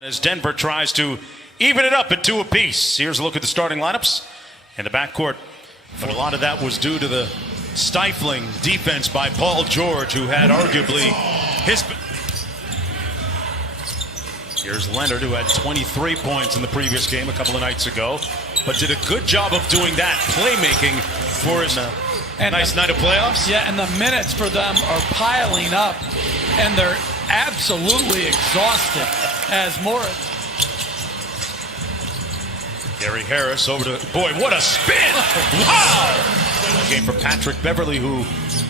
As Denver tries to even it up at 2 apiece. Here's a look at the starting lineups in the backcourt. But a lot of that was due to the stifling defense by Paul George, who had arguably his... Here's Leonard, who had 23 points in the previous game a couple of nights ago, but did a good job of doing that, playmaking for his nice night of playoffs. Yeah, and the minutes for them are piling up, and they're absolutely exhausted as Morris. Gary Harris over to, boy, what a spin! Wow! Game for Patrick Beverley, who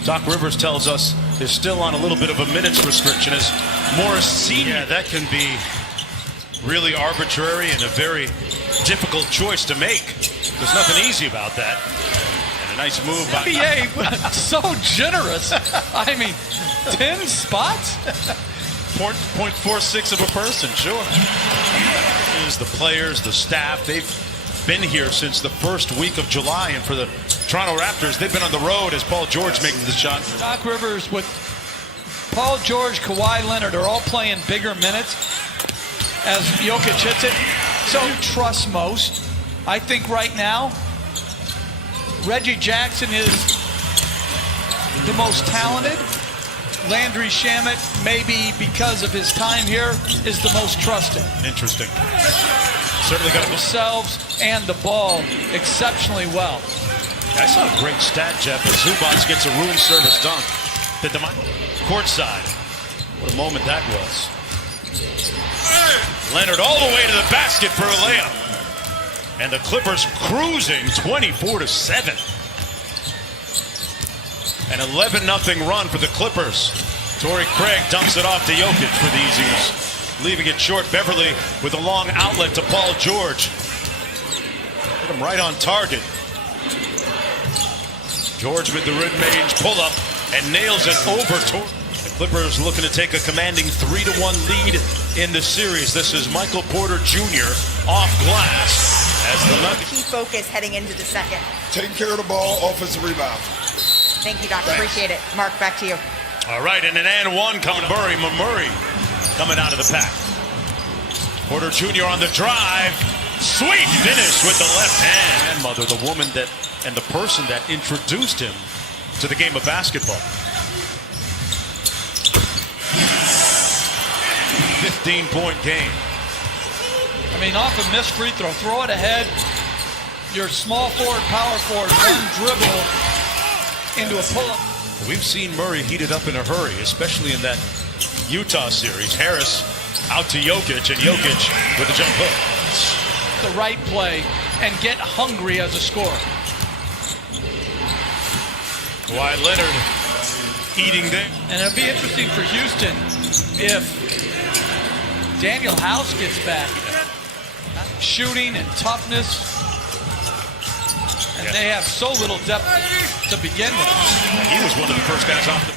Doc Rivers tells us is still on a little bit of a minutes restriction as Morris Sr. Yeah, that can be really arbitrary and a very difficult choice to make. There's nothing easy about that. And a nice move by... NBA, so generous. I mean, 10 spots? 0.46 of a person, sure. Is the players, the staff, they've been here since the first week of July, and for the Toronto Raptors, they've been on the road as Paul George making the shot. Doc Rivers with Paul George, Kawhi Leonard are all playing bigger minutes as Jokic hits it. So trust most. I think right now, Reggie Jackson is the most talented. Landry Shamet, maybe because of his time here, is the most trusted. Interesting. Certainly got themselves and the ball exceptionally well. I saw a great stat, Jeff, as Zubac gets a room service dunk. Courtside. What a moment that was. Leonard all the way to the basket for a layup. And the Clippers cruising 24-7. An 11-0 run for the Clippers. Torrey Craig dumps it off to Jokic for the easy one. Leaving it short. Beverley with a long outlet to Paul George. Put him right on target. George with the mid-range pull-up and nails it over Torrey. The Clippers looking to take a commanding 3-1 lead in the series. This is Michael Porter Jr. off glass as the Nuggets. Key focus heading into the second. Taking care of the ball, offensive rebound. Thank you, Doc. Appreciate it. Mark, back to you. All right, and an and one coming. Murray coming out of the pack. Porter Jr. on the drive. Sweet finish with the left hand. Grandmother, the woman that and the person that introduced him to the game of basketball. 15-point game. I mean, off a missed free throw, throw it ahead. Your small forward, power forward, one dribble into a pull-up. We've seen Murray heated up in a hurry, especially in that Utah series. Harris out to Jokic, and Jokic with a jump hook. The right play and get hungry as a scorer. Kawhi Leonard eating there. And it'll be interesting for Houston if Daniel House gets back. Shooting and toughness. And they have so little depth to begin with. He was one of the first guys off the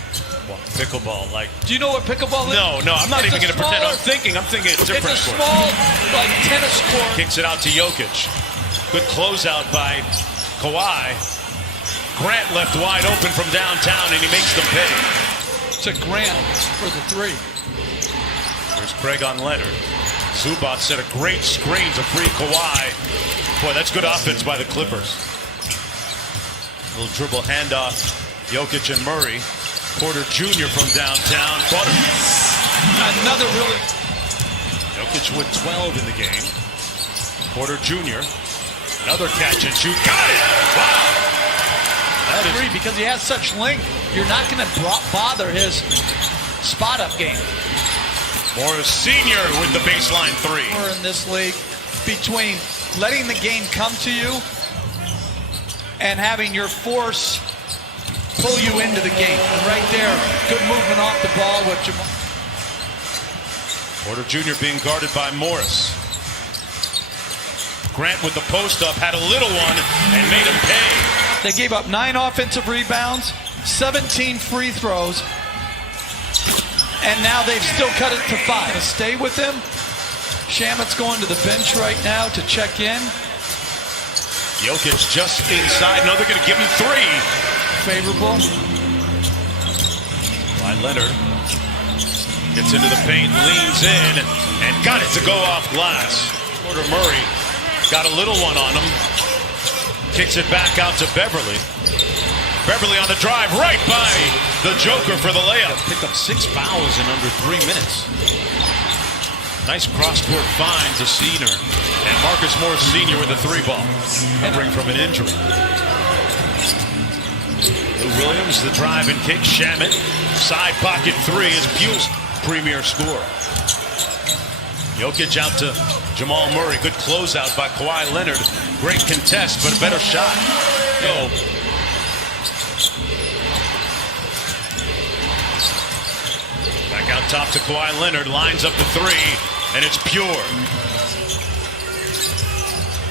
pickleball. Like, do you know what pickleball is? No, I'm not even going to pretend. I'm thinking it's different. It's a small, like, tennis court. Kicks it out to Jokic. Good closeout by Kawhi. Grant left wide open from downtown, and he makes them pay. To Grant for the three. There's Craig on Leonard. Zubac set a great screen to free Kawhi. Boy, that's good offense by the Clippers. Little dribble handoff. Jokic and Murray. Porter Jr. from downtown. Another really... Jokic with 12 in the game. Porter Jr. Another catch and shoot. Got it! Wow! That is... Three, because he has such length, you're not going to bother his spot-up game. Morris Sr. with the baseline three. We're in this league between letting the game come to you and having your force pull you into the game. And right there, good movement off the ball. Porter Jr. being guarded by Morris. Grant with the post up, had a little one, and made him pay. They gave up 9 offensive rebounds, 17 free throws, and now they've still cut it to 5. Stay with him. Shamet's going to the bench right now to check in. Jokic just inside. No, they're going to give him 3. Favorable. By Leonard. Gets into the paint, leans in, and got it to go off glass. Porter Murray got a little one on him. Kicks it back out to Beverly. Beverly on the drive, right by the Joker for the layup. Picked up 6 fouls in under 3 minutes. Nice cross-court find to Senior. And Marcus Morris Sr. with a 3-ball. Recovering from an injury. Lou Williams, the drive and kick. Shamet, side pocket 3 is Buell's premier score. Jokic out to Jamal Murray. Good closeout by Kawhi Leonard. Great contest, but a better shot. Go. Back out top to Kawhi Leonard. Lines up the 3, and it's pure.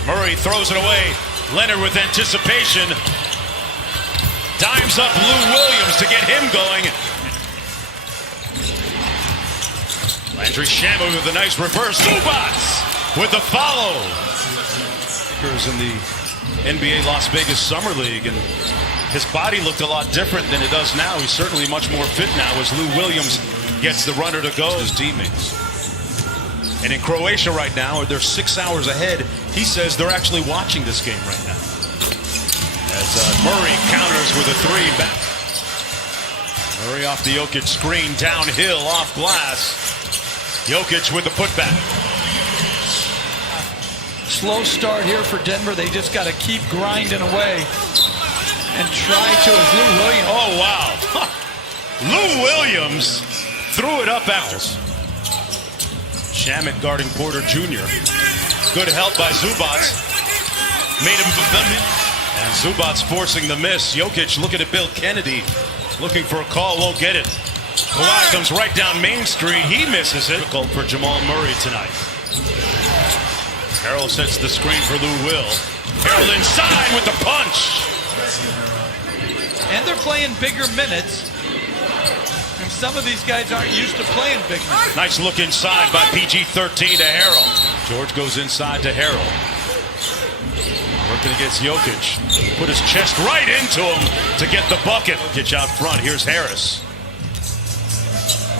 Murray throws it away. Leonard with anticipation. Dimes up Lou Williams to get him going. Landry Shamet with a nice reverse. Zubats with the follow. In the NBA Las Vegas Summer League, and his body looked a lot different than it does now. He's certainly much more fit now as Lou Williams gets the runner to go. His teammates. And in Croatia right now, they're 6 hours ahead. He says they're actually watching this game right now. As Murray counters with a 3 back. Murray off the Jokic screen, downhill, off glass. Jokic with the putback. Slow start here for Denver. They just got to keep grinding away and try to. As Lou Williams. Oh, wow. Lou Williams threw it up Owls. Shamet guarding Porter Jr. Good help by Zubats. Made him. And Zubats forcing the miss. Jokic looking at Bill Kennedy. Looking for a call, won't get it. Kawhi comes right down Main Street. He misses it. Difficult for Jamal Murray tonight. Harrell sets the screen for Lou Will. Harrell inside with the punch. And they're playing bigger minutes. And some of these guys aren't used to playing big minutes. Nice look inside by PG-13 to Harrell. George goes inside to Harrell. Working against Jokic. Put his chest right into him to get the bucket. Jokic out front. Here's Harris.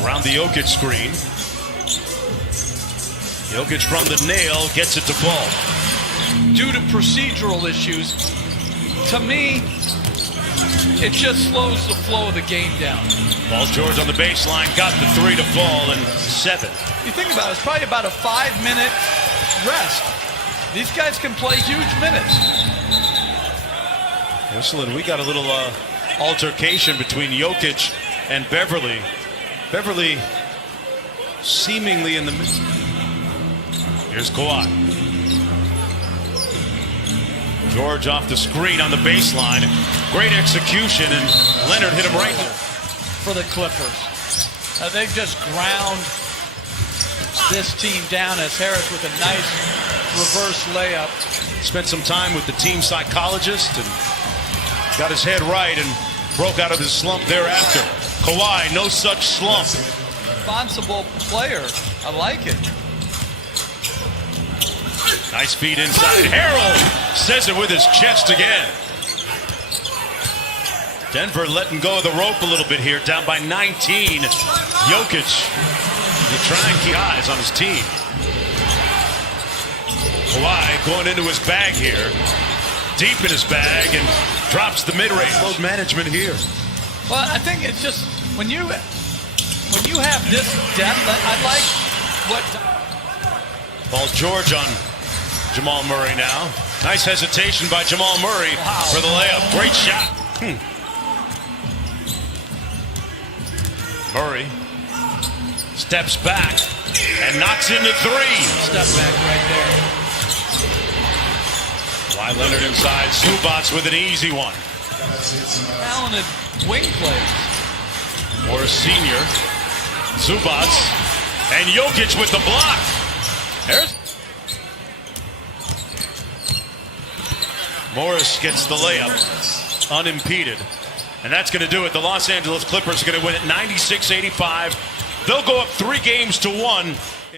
Around the Jokic screen. Jokic from the nail gets it to Ball. Due to procedural issues, to me, it just slows the flow of the game down. Paul George on the baseline, got the 3 to fall, and 7. You think about it, it's probably about a 5-minute rest. These guys can play huge minutes. Listen, we got a little altercation between Jokic and Beverly. Beverly seemingly in the middle. Here's Kawhi. George off the screen on the baseline. Great execution, and Leonard hit him right for the Clippers. They've just ground this team down as Harris with a nice reverse layup. Spent some time with the team psychologist and got his head right and broke out of his slump thereafter. Kawhi, no such slump. Responsible player. I like it. Nice feed inside. Harrell says it with his chest again. Denver letting go of the rope a little bit here, down by 19. Jokic, to try and keep eyes on his team. Kawhi going into his bag here, deep in his bag, and drops the mid-range. Load management here. Well, I think it's just when you have this depth, I like what. Paul George on Jamal Murray now. Nice hesitation by Jamal Murray for the layup. Great shot. Murray steps back and knocks in the 3. Step back right there. Kawhi Leonard inside. Zubats with an easy one. Talented wing players. Morris Sr. Zubats. And Jokic with the block. There's Morris gets the layup unimpeded. And that's going to do it. The Los Angeles Clippers are going to win it 96-85. They'll go up 3 games to 1.